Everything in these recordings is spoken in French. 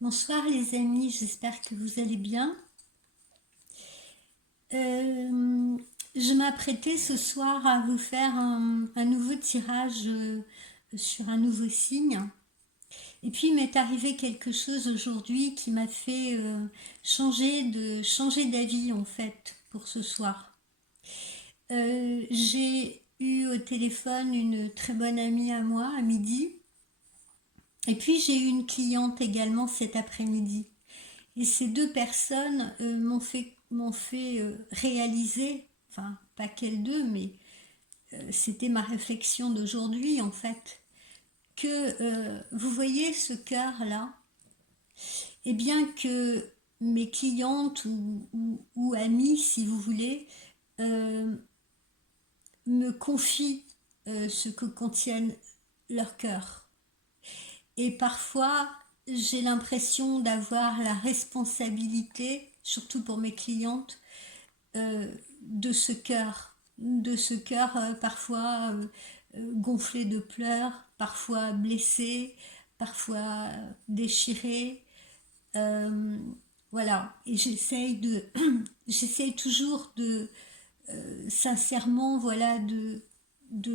Bonsoir les amis, j'espère que vous allez bien. Je m'apprêtais ce soir à vous faire un nouveau tirage sur un nouveau signe. Et puis il m'est arrivé quelque chose aujourd'hui qui m'a fait changer d'avis en fait pour ce soir. J'ai eu au téléphone une très bonne amie à moi à midi. Et puis j'ai eu une cliente également cet après-midi. Et ces deux personnes m'ont fait réaliser, enfin pas qu'elles deux, mais c'était ma réflexion d'aujourd'hui en fait, que vous voyez ce cœur-là, et bien que mes clientes ou amies, si vous voulez, euh, me confient ce que contiennent leurs cœurs. Et parfois, j'ai l'impression d'avoir la responsabilité, surtout pour mes clientes, de ce cœur parfois gonflé de pleurs, parfois blessé, parfois déchiré. Euh, voilà, et j'essaye toujours de sincèrement, voilà, de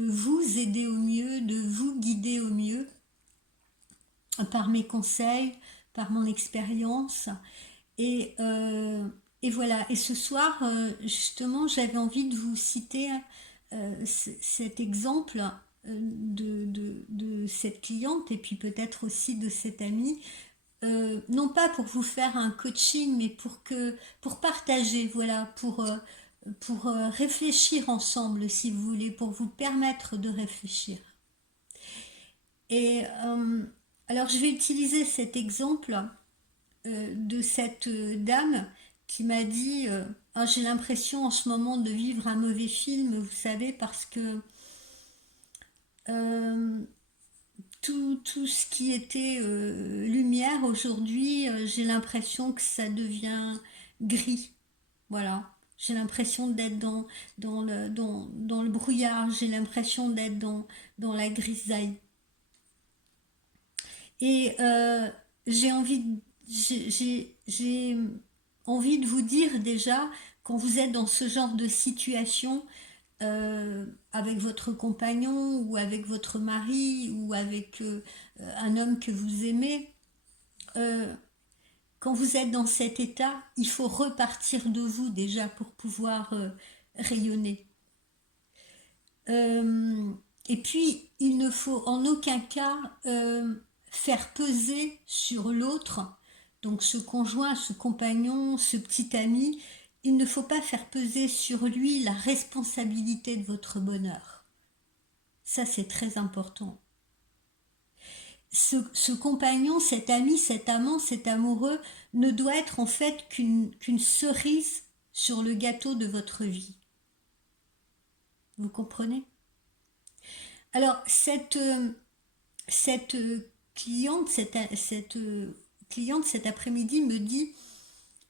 vous aider au mieux, de vous guider au mieux par mes conseils, par mon expérience. Et, euh, et voilà, et ce soir, justement, j'avais envie de vous citer cet exemple de cette cliente et puis peut-être aussi de cette amie, non pas pour vous faire un coaching, mais pour partager, voilà, pour réfléchir ensemble, si vous voulez, pour vous permettre de réfléchir. Et alors, je vais utiliser cet exemple de cette dame qui m'a dit ah, j'ai l'impression en ce moment de vivre un mauvais film, vous savez, parce que euh, tout ce qui était lumière aujourd'hui, j'ai l'impression que ça devient gris. Voilà. J'ai l'impression d'être dans le brouillard, j'ai l'impression d'être dans la grisaille. Et j'ai envie, j'ai envie de vous dire déjà, quand vous êtes dans ce genre de situation, avec votre compagnon ou avec votre mari ou avec un homme que vous aimez, euh, quand vous êtes dans cet état, il faut repartir de vous déjà pour pouvoir rayonner. Euh, et puis, il ne faut en aucun cas faire peser sur l'autre, donc ce conjoint, ce compagnon, ce petit ami, il ne faut pas faire peser sur lui la responsabilité de votre bonheur. Ça, c'est très important. Ce compagnon, cet ami, cet amant, cet amoureux ne doit être en fait qu'une cerise sur le gâteau de votre vie. Vous comprenez? Alors, cette cliente, cliente cet après-midi me dit,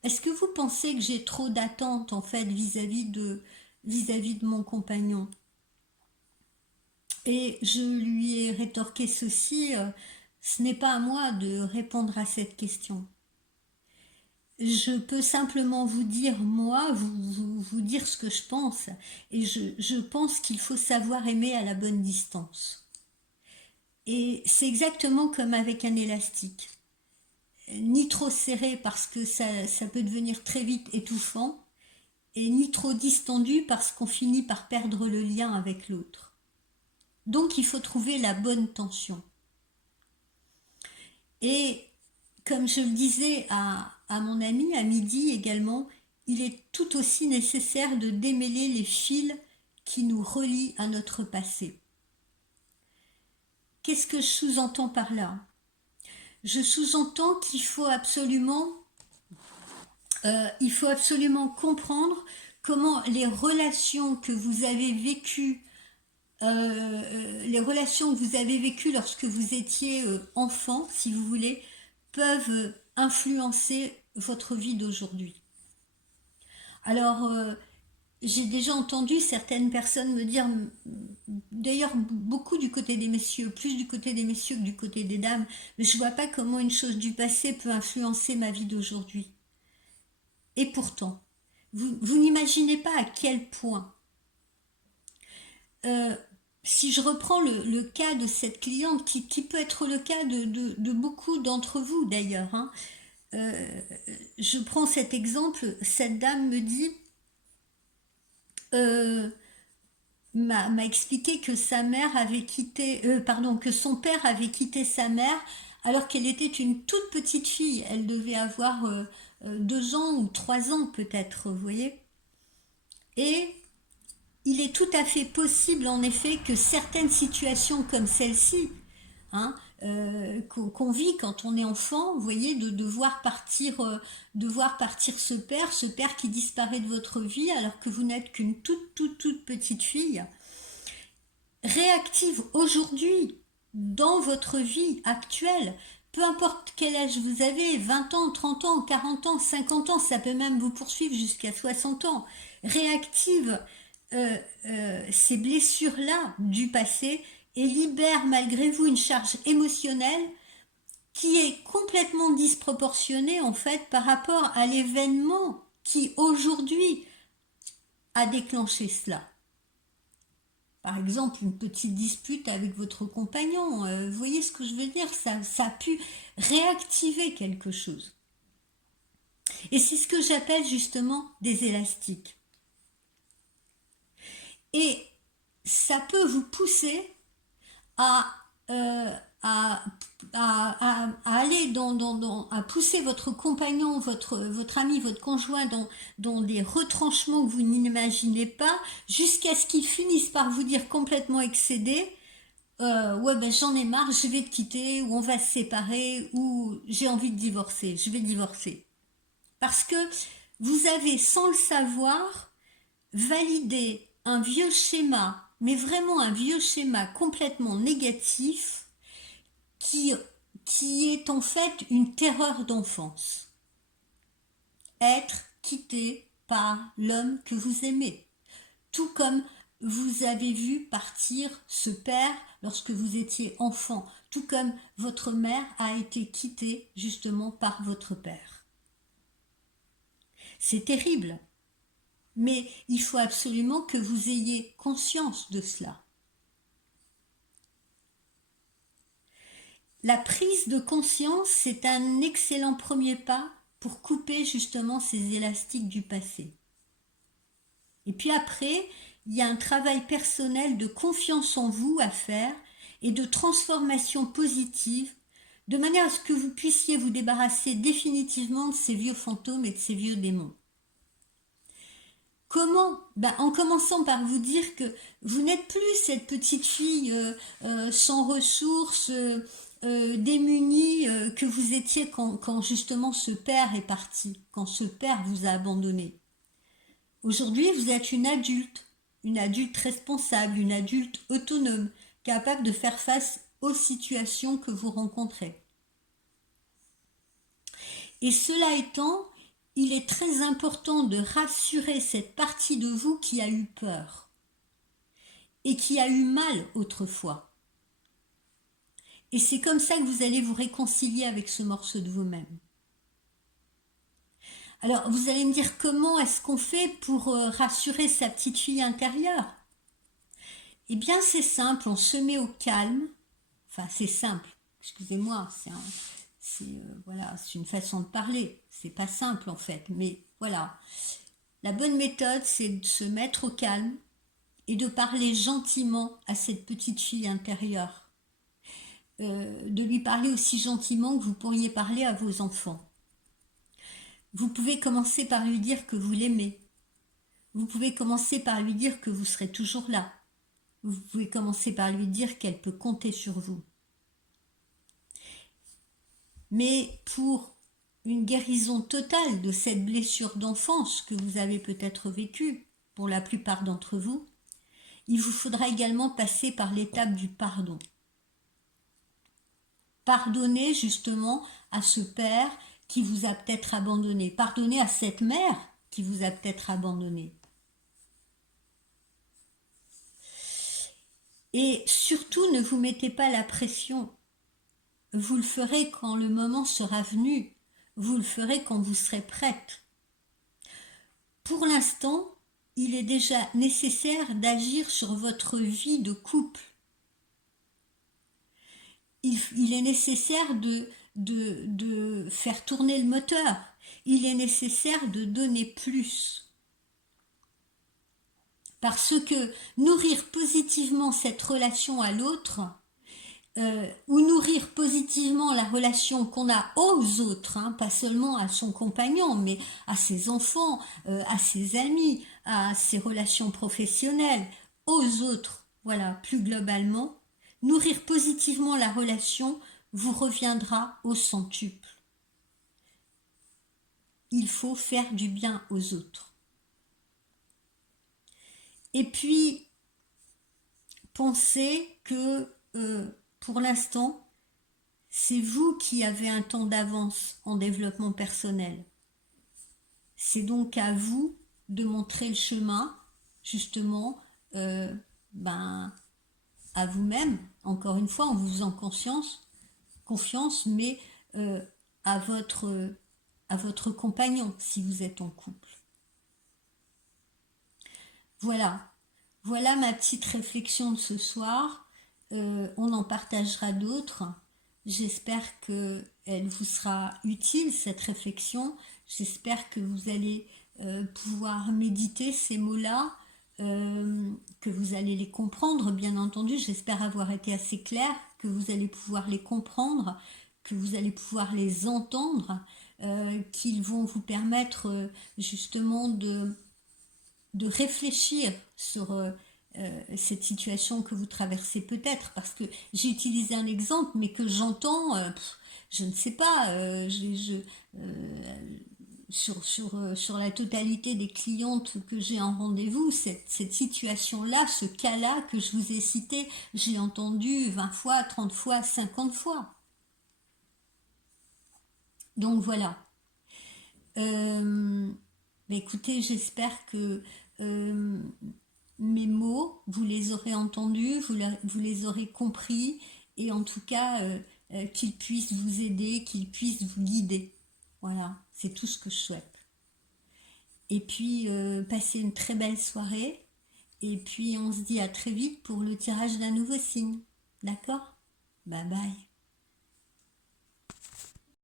est-ce que vous pensez que j'ai trop d'attentes en fait vis-à-vis de mon compagnon? Et je lui ai rétorqué ceci, ce n'est pas à moi de répondre à cette question. Je peux simplement vous dire, moi, vous dire ce que je pense. Et je pense qu'il faut savoir aimer à la bonne distance. Et c'est exactement comme avec un élastique. Ni trop serré parce que ça peut devenir très vite étouffant, et ni trop distendu parce qu'on finit par perdre le lien avec l'autre. Donc il faut trouver la bonne tension. Et comme je le disais à mon ami à midi également, il est tout aussi nécessaire de démêler les fils qui nous relient à notre passé. Qu'est-ce que je sous-entends par là? Je sous-entends il faut absolument comprendre comment les relations que vous avez vécues, les relations que vous avez vécues lorsque vous étiez enfant, si vous voulez, peuvent influencer votre vie d'aujourd'hui. Alors, j'ai déjà entendu certaines personnes me dire, d'ailleurs beaucoup du côté des messieurs, plus du côté des messieurs que du côté des dames, mais je vois pas comment une chose du passé peut influencer ma vie d'aujourd'hui. Et pourtant, vous n'imaginez pas à quel point, euh, si je reprends le cas de cette cliente, qui peut être le cas de beaucoup d'entre vous d'ailleurs, hein, euh, je prends cet exemple, cette dame me dit, euh, m'a expliqué que sa mère avait quitté, pardon, que son père avait quitté sa mère alors qu'elle était une toute petite fille. Elle devait avoir 2 ans ou 3 ans peut-être, vous voyez. Et il est tout à fait possible en effet que certaines situations comme celle-ci, hein, qu'on vit quand on est enfant, vous voyez, de voir partir ce père qui disparaît de votre vie alors que vous n'êtes qu'une toute petite fille, réactive aujourd'hui dans votre vie actuelle, peu importe quel âge vous avez, 20 ans, 30 ans, 40 ans, 50 ans, ça peut même vous poursuivre jusqu'à 60 ans, réactive ces blessures-là du passé et libère malgré vous une charge émotionnelle qui est complètement disproportionnée en fait par rapport à l'événement qui aujourd'hui a déclenché cela. Par exemple, une petite dispute avec votre compagnon, vous voyez ce que je veux dire, ça a pu réactiver quelque chose. Et c'est ce que j'appelle justement des élastiques. Et ça peut vous pousser à, euh, à, à aller à pousser votre compagnon, votre ami, votre conjoint dans des retranchements que vous n'imaginez pas, jusqu'à ce qu'il finisse par vous dire complètement excédé, ouais ben j'en ai marre, je vais te quitter, ou on va se séparer, ou j'ai envie de divorcer, je vais divorcer. Parce que vous avez, sans le savoir, validé un vieux schéma, mais vraiment un vieux schéma complètement négatif, qui, qui est en fait une terreur d'enfance. Être quitté par l'homme que vous aimez. Tout comme vous avez vu partir ce père lorsque vous étiez enfant, tout comme votre mère a été quittée justement par votre père. C'est terrible, mais il faut absolument que vous ayez conscience de cela. La prise de conscience, c'est un excellent premier pas pour couper justement ces élastiques du passé. Et puis après, il y a un travail personnel de confiance en vous à faire et de transformation positive, de manière à ce que vous puissiez vous débarrasser définitivement de ces vieux fantômes et de ces vieux démons. Comment? En commençant par vous dire que vous n'êtes plus cette petite fille sans ressources, démunie que vous étiez quand justement ce père est parti, quand ce père vous a abandonné. Aujourd'hui, vous êtes une adulte responsable, une adulte autonome, capable de faire face aux situations que vous rencontrez. Et cela étant, il est très important de rassurer cette partie de vous qui a eu peur et qui a eu mal autrefois. Et c'est comme ça que vous allez vous réconcilier avec ce morceau de vous-même. Alors, vous allez me dire comment est-ce qu'on fait pour rassurer sa petite fille intérieure? Eh bien, c'est simple, on se met au calme. Enfin, c'est simple, excusez-moi, voilà, c'est une façon de parler. C'est pas simple en fait, mais voilà. La bonne méthode, c'est de se mettre au calme et de parler gentiment à cette petite fille intérieure. De lui parler aussi gentiment que vous pourriez parler à vos enfants. Vous pouvez commencer par lui dire que vous l'aimez. Vous pouvez commencer par lui dire que vous serez toujours là. Vous pouvez commencer par lui dire qu'elle peut compter sur vous. Mais pour une guérison totale de cette blessure d'enfance que vous avez peut-être vécue, pour la plupart d'entre vous, il vous faudra également passer par l'étape du pardon. Pardonnez justement à ce père qui vous a peut-être abandonné. Pardonnez à cette mère qui vous a peut-être abandonné. Et surtout, ne vous mettez pas la pression. Vous le ferez quand le moment sera venu. Vous le ferez quand vous serez prête. Pour l'instant, il est déjà nécessaire d'agir sur votre vie de couple. Il est nécessaire de faire tourner le moteur. Il est nécessaire de donner plus. Parce que nourrir positivement cette relation à l'autre, ou nourrir positivement la relation qu'on a aux autres, hein, pas seulement à son compagnon, mais à ses enfants, à ses amis, à ses relations professionnelles, aux autres, voilà, plus globalement, nourrir positivement la relation vous reviendra au centuple. Il faut faire du bien aux autres. Et puis, pensez que pour l'instant, c'est vous qui avez un temps d'avance en développement personnel. C'est donc à vous de montrer le chemin, justement, ben, à vous-même, encore une fois, en vous faisant confiance, mais euh, à votre compagnon, si vous êtes en couple. Voilà, voilà ma petite réflexion de ce soir. On en partagera d'autres. J'espère qu'elle vous sera utile, cette réflexion. J'espère que vous allez pouvoir méditer ces mots-là, que vous allez les comprendre, bien entendu. J'espère avoir été assez claire, que vous allez pouvoir les comprendre, que vous allez pouvoir les entendre, qu'ils vont vous permettre justement de réfléchir sur cette situation que vous traversez peut-être, parce que j'ai utilisé un exemple, mais que j'entends, je ne sais pas, sur la totalité des clientes que j'ai en rendez-vous, cette situation-là, ce cas-là que je vous ai cité, j'ai entendu 20 fois, 30 fois, 50 fois. Donc voilà. Écoutez, j'espère que euh, mes mots, vous les aurez entendus, vous les aurez compris, et en tout cas, qu'ils puissent vous aider, qu'ils puissent vous guider. Voilà, c'est tout ce que je souhaite. Et puis, passez une très belle soirée, et puis on se dit à très vite pour le tirage d'un nouveau signe. D'accord? Bye bye.